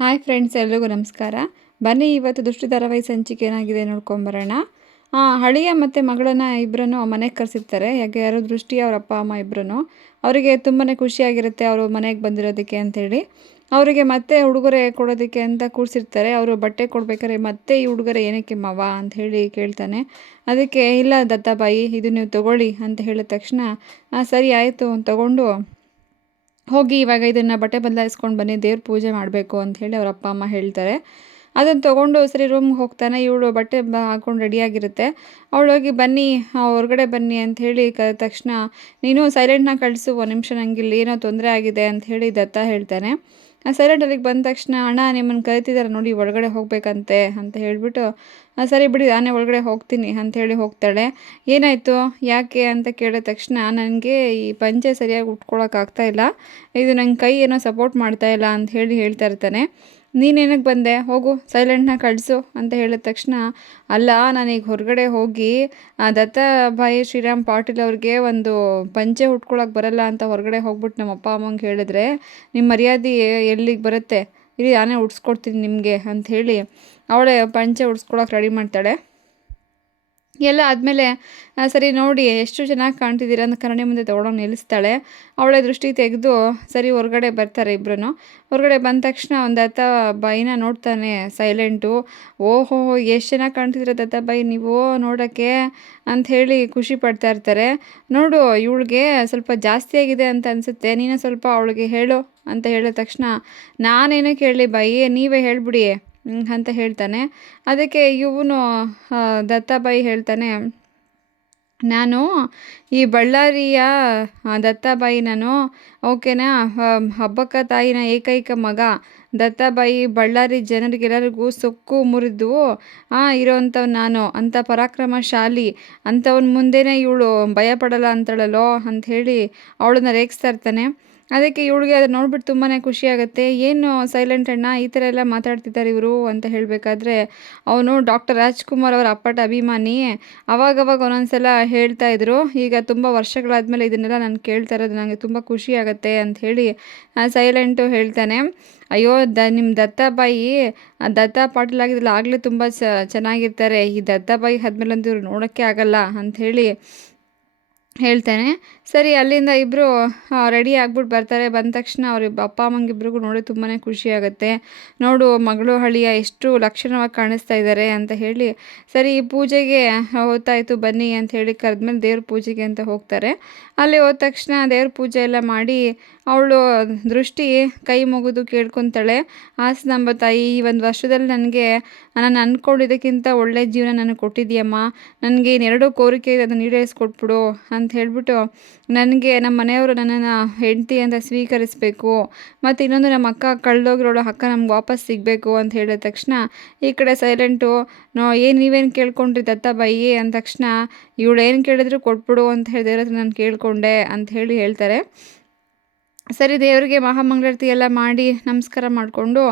Hi friends, ಎಲ್ರಿಗೂ ನಮಸ್ಕಾರ. ಬನ್ನಿ ಇವತ್ತು ದೃಷ್ಟಿ ಧಾರಾವಾಹಿ ಸಂಚಿಕೆ ಏನಾಗಿದೆ ನೋಡ್ಕೊಂಬರೋಣ. ಹಳಿಯ ಮತ್ತು ಮಗಳನ್ನು ಇಬ್ಬರನ್ನು ಮನೆಗೆ ಕರೆಸಿರ್ತಾರೆ. ಯಾಕೆ, ಯಾರೋ ದೃಷ್ಟಿ ಅವ್ರ ಅಪ್ಪ, ಅಮ್ಮ ಇಬ್ಬರೂ ಅವರಿಗೆ ತುಂಬಾ ಖುಷಿಯಾಗಿರುತ್ತೆ ಅವರು ಮನೆಗೆ ಬಂದಿರೋದಕ್ಕೆ ಅಂಥೇಳಿ ಅವರಿಗೆ ಮತ್ತೆ ಉಡುಗೊರೆ ಕೊಡೋದಕ್ಕೆ ಅಂತ ಕೂರಿಸಿರ್ತಾರೆ. ಅವರು ಬಟ್ಟೆ ಕೊಡ್ಬೇಕಾದ್ರೆ ಮತ್ತೆ ಈ ಉಡುಗೊರೆ ಏನಕ್ಕೆ ಮವ ಅಂತ ಹೇಳಿ ಕೇಳ್ತಾನೆ. ಅದಕ್ಕೆ, ಇಲ್ಲ ದತ್ತಾಬಾಯಿ, ಇದು ನೀವು ತಗೊಳ್ಳಿ ಅಂತ ಹೇಳಿದ ತಕ್ಷಣ ಸರಿ, ಆಯಿತು, ತಗೊಂಡು ಹೋಗಿ ಇವಾಗ ಇದನ್ನು ಬಟ್ಟೆ ಬದಲಾಯಿಸ್ಕೊಂಡು ಬನ್ನಿ, ದೇವ್ರ ಪೂಜೆ ಮಾಡಬೇಕು ಅಂತ ಹೇಳಿ ಅವ್ರ ಅಪ್ಪ, ಅಮ್ಮ ಹೇಳ್ತಾರೆ. ಅದನ್ನು ತೊಗೊಂಡು ಸರಿ ರೂಮ್ಗೆ ಹೋಗ್ತಾನೆ, ಇವಳು ಬಟ್ಟೆ ಬ ಹಾಕೊಂಡು ರೆಡಿಯಾಗಿರುತ್ತೆ ಅವಳು ಹೋಗಿ ಬನ್ನಿ ಹೊರಗಡೆ ಬನ್ನಿ ಅಂತ ಹೇಳಿ ಕ ತಕ್ಷಣ, ನೀನು ಸೈಲೆಂಟ್ನ ಕಳಿಸು, ಒಂದು ನಿಮಿಷ ನಂಗೆ ಇಲ್ಲಿ ಏನೋ ತೊಂದರೆ ಆಗಿದೆ ಅಂತ ಹೇಳಿ ದತ್ತ ಹೇಳ್ತಾನೆ. ಸೈಲೆಂಟ್ ಅಲ್ಲಿಗೆ ಬಂದ ತಕ್ಷಣ ಅಣ್ಣ ನಿಮ್ಮನ್ನು ಕರಿತಿದ್ದಾರೆ ನೋಡಿ, ಒಳಗಡೆ ಹೋಗಬೇಕಂತೆ ಅಂತ ಹೇಳಿಬಿಟ್ಟು ಸರಿ ಬಿಡಿ, ನಾನೇ ಒಳಗಡೆ ಹೋಗ್ತೀನಿ ಅಂತ ಹೇಳಿ ಹೋಗ್ತಾಳೆ. ಏನಾಯಿತು? ಯಾಕೆ ಅಂತ ಕೇಳಿದ ತಕ್ಷಣ ನನಗೆ ಈ ಪಂಚೆ ಸರಿಯಾಗಿ ಉಟ್ಕೊಳ್ಳೋಕ್ಕಾಗ್ತಾ ಇಲ್ಲ. ಇದು ನನ್ನ ಕೈ ಏನೋ ಸಪೋರ್ಟ್ ಮಾಡ್ತಾ ಇಲ್ಲ ಅಂತ ಹೇಳಿ ಹೇಳ್ತಾ ಇರ್ತಾನೆ. ನೀನೇನಕ್ಕೆ ಬಂದೆ? ಹೋಗು ಸೈಲೆಂಟ್ನ ಕಳಿಸು ಅಂತ ಹೇಳಿದ ತಕ್ಷಣ, ಅಲ್ಲ ನಾನೀಗ ಹೊರಗಡೆ ಹೋಗಿ ದತ್ತಾಭಾಯಿ ಶ್ರೀರಾಮ್ ಪಾಟೀಲ್ ಅವ್ರಿಗೆ ಒಂದು ಪಂಚೆ ಉಟ್ಕೊಳಕ್ಕೆ ಬರಲ್ಲ ಅಂತ ಹೊರಗಡೆ ಹೋಗ್ಬಿಟ್ಟು ನಮ್ಮ ಅಪ್ಪ ಅಮ್ಮಂಗೆ ಹೇಳಿದ್ರೆ ನಿಮ್ಮ ಮರ್ಯಾದೆ ಎಲ್ಲಿಗೆ ಬರುತ್ತೆ? ಇಲ್ಲಿ ನಾನೇ ಉಡ್ಸ್ಕೊಡ್ತೀನಿ ನಿಮಗೆ ಅಂಥೇಳಿ ಅವಳೇ ಪಂಚೆ ಉಡ್ಸ್ಕೊಳಕ್ಕೆ ರೆಡಿ ಮಾಡ್ತಾಳೆ. ಎಲ್ಲ ಆದಮೇಲೆ ಸರಿ ನೋಡಿ, ಎಷ್ಟು ಚೆನ್ನಾಗಿ ಕಾಣ್ತಿದ್ದೀರ ಅಂತ ಕರಣೆ ಮುಂದೆ ತೊಗೊಂಡೋಗಿ ನಿಲ್ಲಿಸ್ತಾಳೆ. ಅವಳೆ ದೃಷ್ಟಿ ತೆಗೆದು, ಸರಿ, ಹೊರಗಡೆ ಬರ್ತಾರೆ ಇಬ್ಬರೂ ಹೊರಗಡೆ ಬಂದ ತಕ್ಷಣ ಒಂದು ದತ್ತ ಬಾಯಿನ ನೋಡ್ತಾನೆ ಸೈಲೆಂಟು. ಓಹೋ, ಎಷ್ಟು ಚೆನ್ನಾಗಿ ಕಾಣ್ತಿದ್ದೀರ ದತ್ತ ಬೈ, ನೀವು ನೋಡೋಕ್ಕೆ ಅಂಥೇಳಿ ಖುಷಿ ಪಡ್ತಾ ಇರ್ತಾರೆ. ನೋಡು, ಇವಳಿಗೆ ಸ್ವಲ್ಪ ಜಾಸ್ತಿ ಆಗಿದೆ ಅಂತ ಅನಿಸುತ್ತೆ. ನೀನು ಸ್ವಲ್ಪ ಅವಳಿಗೆ ಹೇಳು ಅಂತ ಹೇಳಿದ ತಕ್ಷಣ ನಾನೇನೋ ಕೇಳಲಿ ಬಾಯಿ ನೀವೇ ಹೇಳ್ಬಿಡಿ. ಅಂತ ಹೇಳ್ತಾನೆ. ಅದಕ್ಕೆ ಇವನು ದತ್ತಾಬಾಯಿ ಹೇಳ್ತಾನೆ, ನಾನು ಈ ಬಳ್ಳಾರಿಯ ದತ್ತಾಬಾಯಿ ನಾನು, ಓಕೆನಾ? ಹಬ್ಬಕ್ಕ ತಾಯಿನ ಏಕೈಕ ಮಗ. ದತ್ತಾಬಾಯಿ ಬಳ್ಳಾರಿ ಜನರಿಗೆಲ್ಲರಿಗೂ ಸೊಕ್ಕು ಮುರಿದು ಇರೋವಂಥವ್ ನಾನು. ಅಂಥ ಪರಾಕ್ರಮಶಾಲಿ. ಅಂಥವನ ಮುಂದೆನೇ ಇವಳು ಭಯಪಡಲ್ಲ ಅಂತಳಲ್ಲೋ ಅಂಥೇಳಿ ಅವಳನ್ನ ರೇಗಿಸ್ತಾ ಇರ್ತಾನೆ. ಅದಕ್ಕೆ ಇವಳಿಗೆ ಅದನ್ನ ನೋಡ್ಬಿಟ್ಟು ತುಂಬಾ ಖುಷಿಯಾಗುತ್ತೆ. ಏನು ಸೈಲೆಂಟ್ ಅಣ್ಣ, ಈ ಥರ ಎಲ್ಲ ಮಾತಾಡ್ತಿದ್ದಾರೆ ಇವರು ಅಂತ ಹೇಳಬೇಕಾದ್ರೆ, ಅವನು ಡಾಕ್ಟರ್ ರಾಜ್ಕುಮಾರ್ ಅವರ ಅಪ್ಪಟ ಅಭಿಮಾನಿ. ಅವಾಗವಾಗ ಒಂದೊಂದ್ಸಲ ಹೇಳ್ತಾ ಇದ್ರು. ಈಗ ತುಂಬ ವರ್ಷಗಳಾದಮೇಲೆ ಇದನ್ನೆಲ್ಲ ನಾನು ಕೇಳ್ತಾ ಇರೋದು ನನಗೆ ತುಂಬ ಖುಷಿ ಆಗುತ್ತೆ ಅಂತ ಹೇಳಿ ಸೈಲೆಂಟು ಹೇಳ್ತಾನೆ. ಅಯ್ಯೋ, ದ ನಿಮ್ಮ ದತ್ತಾಬಾಯಿ ದತ್ತಾ ಪಾಟೀಲ್ ಆಗಿದ್ರಲ್ಲ ಆಗಲೇ ತುಂಬ ಚೆನ್ನಾಗಿರ್ತಾರೆ. ಈ ದತ್ತಾಬಾಯಿ ಆದ್ಮೇಲಂತೂ ಇವ್ರು ನೋಡೋಕ್ಕೆ ಆಗಲ್ಲ ಅಂಥೇಳಿ ಹೇಳ್ತೇನೆ. ಸರಿ, ಅಲ್ಲಿಂದ ಇಬ್ಬರು ರೆಡಿ ಆಗ್ಬಿಟ್ಟು ಬರ್ತಾರೆ. ಬಂದ ತಕ್ಷಣ ಅವ್ರಿಬ್ಬ ಅಪ್ಪ ಅಮ್ಮಂಗಿಬ್ರಿಗೂ ನೋಡಿ ತುಂಬಾ ಖುಷಿಯಾಗುತ್ತೆ ನೋಡು, ಮಗಳು ಹಳಿಯ ಎಷ್ಟು ಲಕ್ಷಣವಾಗಿ ಕಾಣಿಸ್ತಾ ಇದ್ದಾರೆ ಅಂತ ಹೇಳಿ, ಸರಿ, ಈ ಪೂಜೆಗೆ ಹೋಗ್ತಾಯಿತ್ತು ಬನ್ನಿ ಅಂತ ಹೇಳಿ ಕರೆದ್ಮೇಲೆ ದೇವ್ರ ಪೂಜೆಗೆ ಅಂತ ಹೋಗ್ತಾರೆ. ಅಲ್ಲಿ ಹೋದ ತಕ್ಷಣ ದೇವ್ರ ಪೂಜೆ ಎಲ್ಲ ಮಾಡಿ ಅವಳು ದೃಷ್ಟಿ ಕೈ ಮುಗಿದು ಕೇಳ್ಕೊತಾಳೆ. ಆಸನಂಬ ತಾಯಿ, ಈ ಒಂದು ವರ್ಷದಲ್ಲಿ ನನಗೆ ನಾನು ಅಂದ್ಕೊಂಡಿದ್ದಕ್ಕಿಂತ ಒಳ್ಳೆ ಜೀವನ ನನಗೆ ಕೊಟ್ಟಿದೆಯಮ್ಮ ನನಗೆ ಇನ್ನೆರಡು ಕೋರಿಕೆ ಅದನ್ನು ಈಡೇರಿಸ್ಕೊಟ್ಬಿಡು ಅಂತ ಹೇಳಿಬಿಟ್ಟು ನನಗೆ ನಮ್ಮ ಮನೆಯವರು ನನ್ನನ್ನು ಹೆಂಡತಿ ಅಂತ ಸ್ವೀಕರಿಸಬೇಕು. ಮತ್ತು ಇನ್ನೊಂದು, ನಮ್ಮ ಅಕ್ಕ ಕಳೆದೋಗಿರೋಳು ಅಕ್ಕ ನಮ್ಗೆ ವಾಪಸ್ ಸಿಗಬೇಕು ಅಂತ ಹೇಳಿದ ತಕ್ಷಣ ಈ ಕಡೆ ಸೈಲೆಂಟು, ನೋ, ಏನು ನೀವೇನು ಕೇಳ್ಕೊಂಡ್ರಿ ದತ್ತಾಬಾಯಿ? ಅಂದ ತಕ್ಷಣ ಇವಳು ಏನು ಕೇಳಿದ್ರು ಕೊಟ್ಬಿಡು ಅಂತ ಹೇಳಿದ್ರೆ ನಾನು ಕೇಳಿಕೊಂಡೆ ಅಂತ ಹೇಳಿ ಹೇಳ್ತಾರೆ. ಸರಿ, ದೇವರಿಗೆ ಮಹಾಮಂಗಳಾರತಿ ಎಲ್ಲ ಮಾಡಿ ನಮಸ್ಕಾರ ಮಾಡಿಕೊಂಡು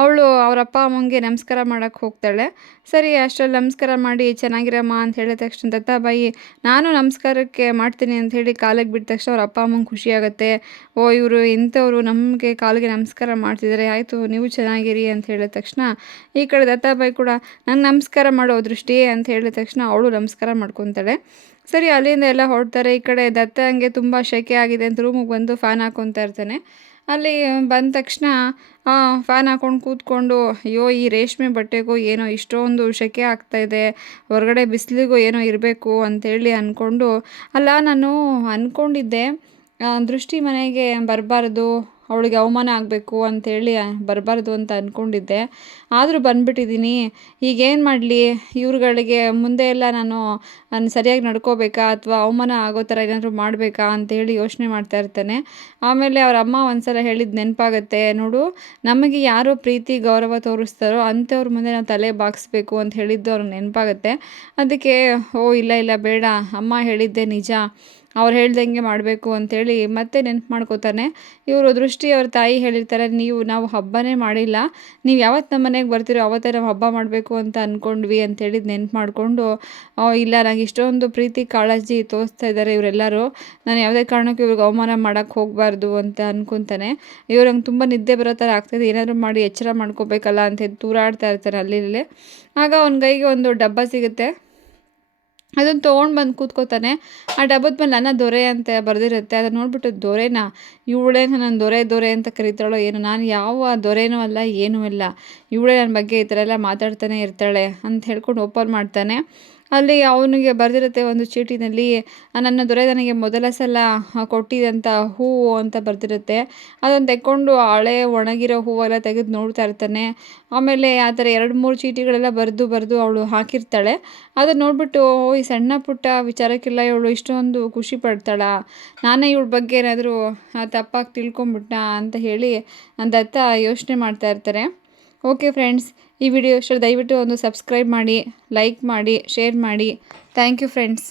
ಅವಳು ಅವ್ರ ಅಪ್ಪ ಅಮ್ಮಂಗೆ ನಮಸ್ಕಾರ ಮಾಡೋಕ್ಕೆ ಹೋಗ್ತಾಳೆ. ಸರಿ, ಅಷ್ಟರಲ್ಲಿ ನಮಸ್ಕಾರ ಮಾಡಿ ಚೆನ್ನಾಗಿರಮ್ಮ ಅಂತ ಹೇಳಿದ ತಕ್ಷಣ, ದತ್ತಾಬಾಯಿ, ನಾನು ನಮಸ್ಕಾರಕ್ಕೆ ಮಾಡ್ತೀನಿ ಅಂತ ಹೇಳಿ ಕಾಲಿಗೆ ಬಿಟ್ಟ ತಕ್ಷಣ ಅವ್ರ ಅಪ್ಪ ಅಮ್ಮಂಗೆ ಖುಷಿಯಾಗುತ್ತೆ ಓ, ಇವರು ಇಂಥವ್ರು ನಮಗೆ ಕಾಲಿಗೆ ನಮಸ್ಕಾರ ಮಾಡ್ತಿದ್ದಾರೆ. ಆಯಿತು, ನೀವು ಚೆನ್ನಾಗಿರಿ ಅಂತ ಹೇಳಿದ ತಕ್ಷಣ ಈ ಕಡೆ ದತ್ತಾಬಾಯಿ ಕೂಡ, ನಂಗೆ ನಮಸ್ಕಾರ ಮಾಡೋ ದೃಷ್ಟಿ ಅಂತ ಹೇಳಿದ ತಕ್ಷಣ ಅವಳು ನಮಸ್ಕಾರ ಮಾಡ್ಕೊತಾಳೆ. ಸರಿ, ಅಲ್ಲಿಂದ ಎಲ್ಲ ಹೊರಡ್ತಾರೆ. ಈ ಕಡೆ ದತ್ತ ಹಂಗೆ ತುಂಬ ಶೆಕೆ ಆಗಿದೆ ಅಂತ ರೂಮಿಗೆ ಬಂದು ಫ್ಯಾನ್ ಹಾಕೊತಾ ಇರ್ತಾನೆ. ಅಲ್ಲಿ ಬಂದ ತಕ್ಷಣ ಫ್ಯಾನ್ ಹಾಕೊಂಡು ಕೂತ್ಕೊಂಡು, ಅಯ್ಯೋ, ಈ ರೇಷ್ಮೆ ಬಟ್ಟೆಗೂ ಏನೋ ಇಷ್ಟೊಂದು ಶೆಕೆ ಆಗ್ತಾಯಿದೆ ಹೊರಗಡೆ ಬಿಸಿಲಿಗೂ ಏನೋ ಇರಬೇಕು ಅಂತೇಳಿ ಅಂದ್ಕೊಂಡು ಅಲ್ಲ, ನಾನು ಅಂದ್ಕೊಂಡಿದ್ದೆ ದೃಷ್ಟಿ ಮನೆಗೆ ಬರಬಾರ್ದು ಅವಳಿಗೆ ಅವಮಾನ ಆಗಬೇಕು ಅಂಥೇಳಿ ಬರಬಾರ್ದು ಅಂತ ಅಂದ್ಕೊಂಡಿದ್ದೆ ಆದರೂ ಬಂದುಬಿಟ್ಟಿದ್ದೀನಿ. ಈಗೇನು ಮಾಡಲಿ? ಇವ್ರುಗಳಿಗೆ ಮುಂದೆ ಎಲ್ಲ ನಾನು ನಾನು ಸರಿಯಾಗಿ ನಡ್ಕೋಬೇಕಾ? ಅಥವಾ ಅವಮಾನ ಆಗೋ ಥರ ಏನಾದರೂ ಮಾಡಬೇಕಾ? ಅಂತೇಳಿ ಯೋಚನೆ ಮಾಡ್ತಾ ಇರ್ತಾನೆ. ಆಮೇಲೆ ಅವ್ರ ಅಮ್ಮ ಒಂದು ಸಲ ಹೇಳಿದ್ದು ನೆನಪಾಗತ್ತೆ. ನೋಡು, ನಮಗೆ ಯಾರು ಪ್ರೀತಿ, ಗೌರವ ತೋರಿಸ್ತಾರೋ ಅಂಥವ್ರ ಮುಂದೆ ನಾವು ತಲೆ ಬಾಗಿಸ್ಬೇಕು ಅಂತ ಹೇಳಿದ್ದು ಅವ್ರಿಗೆ ನೆನಪಾಗತ್ತೆ. ಅದಕ್ಕೆ, ಓ ಇಲ್ಲ ಇಲ್ಲ, ಬೇಡ. ಅಮ್ಮ ಹೇಳಿದ್ದೆ ನಿಜ. ಅವ್ರು ಹೇಳ್ದಂಗೆ ಮಾಡಬೇಕು ಅಂಥೇಳಿ ಮತ್ತೆ ನೆನ್ಪು ಮಾಡ್ಕೋತಾನೆ. ಇವರು ದೃಷ್ಟಿ ಅವ್ರ ತಾಯಿ ಹೇಳಿರ್ತಾರೆ, ನೀವು, ನಾವು ಹಬ್ಬನೇ ಮಾಡಿಲ್ಲ. ನೀವು ಯಾವತ್ತು ನಮ್ಮ ಮನೆಗೆ ಬರ್ತೀರೋ ಅವತ್ತೇ ನಾವು ಹಬ್ಬ ಮಾಡಬೇಕು ಅಂತ ಅಂದ್ಕೊಂಡ್ವಿ ಅಂಥೇಳಿ ನೆನ್ಪು ಮಾಡಿಕೊಂಡು ಇಲ್ಲ, ನಂಗೆ ಇಷ್ಟೊಂದು ಪ್ರೀತಿ ಕಾಳಜಿ ತೋರಿಸ್ತಾ ಇದ್ದಾರೆ ಇವರೆಲ್ಲರೂ. ನಾನು ಯಾವುದೇ ಕಾರಣಕ್ಕೂ ಇವ್ರಿಗೆ ಅವಮಾನ ಮಾಡೋಕ್ಕೆ ಹೋಗಬಾರ್ದು ಅಂತ ಅನ್ಕೊತಾನೆ. ಇವ್ರು ನಂಗೆ ತುಂಬ ನಿದ್ದೆ ಬರೋ ಥರ ಆಗ್ತದೆ ಏನಾದರೂ ಮಾಡಿ ಎಚ್ಚರ ಮಾಡ್ಕೋಬೇಕಲ್ಲ ಅಂತ ತೂರಾಡ್ತಾ ಇರ್ತಾರೆ ಅಲ್ಲಿ ಆಗ ಅವ್ನ ಕೈಗೆ ಒಂದು ಡಬ್ಬ ಸಿಗುತ್ತೆ. ಅದನ್ನು ತೊಗೊಂಡು ಬಂದು ಕೂತ್ಕೋತಾನೆ. ಆ ಡಬ್ಬದ ಮೇಲೆ ನನ್ನ ದೊರೆ ಅಂತ ಬರೆದಿರುತ್ತೆ. ಅದನ್ನು ನೋಡ್ಬಿಟ್ಟು ದೊರೆನ? ಇವಳೇನು ನನ್ನ ದೊರೆ ದೊರೆ ಅಂತ ಕರೀತಾಳೋ ಏನು? ನಾನು ಯಾವ ದೊರೆನೂ ಅಲ್ಲ, ಏನೂ ಇಲ್ಲ. ಇವಳೇ ನನ್ನ ಬಗ್ಗೆ ಈ ಥರ ಎಲ್ಲ ಮಾತಾಡ್ತಾನೆ ಇರ್ತಾಳೆ ಅಂತ ಹೇಳ್ಕೊಂಡು ಓಪನ್ ಮಾಡ್ತಾನೆ. ಅಲ್ಲಿ ಅವನಿಗೆ ಬರೆದಿರುತ್ತೆ ಒಂದು ಚೀಟಿನಲ್ಲಿ, ನನ್ನ ದೊರೆ ನನಗೆ ಮೊದಲ ಸಲ ಕೊಟ್ಟಿದಂಥ ಹೂವು ಅಂತ ಬರೆದಿರುತ್ತೆ. ಅದನ್ನು ತೆಕ್ಕೊಂಡು ಹಳೆ ಒಣಗಿರೋ ಹೂವೆಲ್ಲ ತೆಗೆದು ನೋಡ್ತಾ ಇರ್ತಾನೆ. ಆಮೇಲೆ ಆ ಥರ ಎರಡು ಮೂರು ಚೀಟಿಗಳೆಲ್ಲ ಬರೆದು ಬರೆದು ಅವಳು ಹಾಕಿರ್ತಾಳೆ. ಅದನ್ನು ನೋಡಿಬಿಟ್ಟು ಈ ಸಣ್ಣ ಪುಟ್ಟ ವಿಚಾರಕ್ಕೆಲ್ಲ ಇವಳು ಇಷ್ಟೊಂದು ಖುಷಿ ಪಡ್ತಾಳ? ನಾನೇ ಇವಳ ಬಗ್ಗೆ ಏನಾದರೂ ತಪ್ಪಾಗಿ ತಿಳ್ಕೊಂಬಿಟ್ಟ ಅಂತ ಹೇಳಿ ದತ್ತ ಯೋಚನೆ ಮಾಡ್ತಾ ಇರ್ತಾರೆ. ಓಕೆ ಫ್ರೆಂಡ್ಸ್ ಈ ವಿಡಿಯೋ ಇಷ್ಟ ದಯವಿಟ್ಟು ಒಂದು ಸಬ್ಸ್ಕ್ರೈಬ್ ಮಾಡಿ ಲೈಕ್ ಮಾಡಿ ಶೇರ್ ಮಾಡಿ. Thank you friends